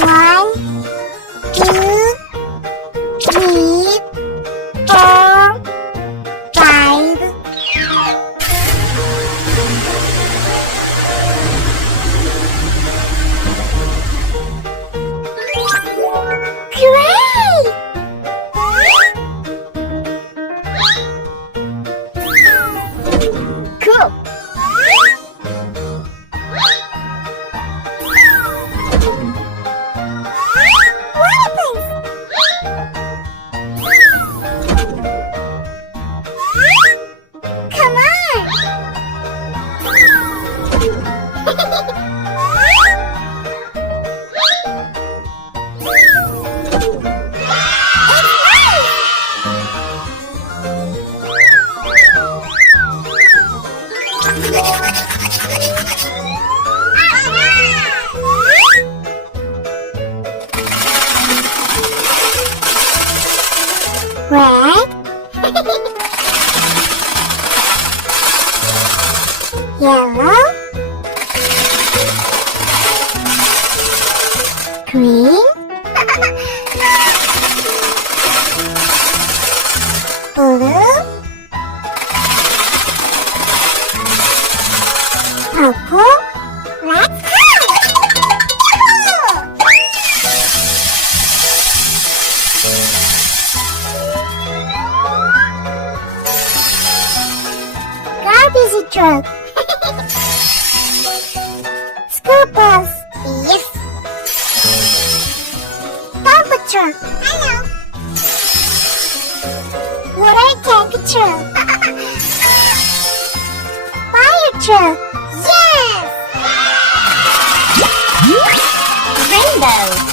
One, two, three, four, five. Great! Cool. Come on! Red, yellow, green, blue, purple. Let's go! Garbage truck. School bus. Yes. Dump truck. Hello. Water tank truck. Fire truck. Yes. Rainbow.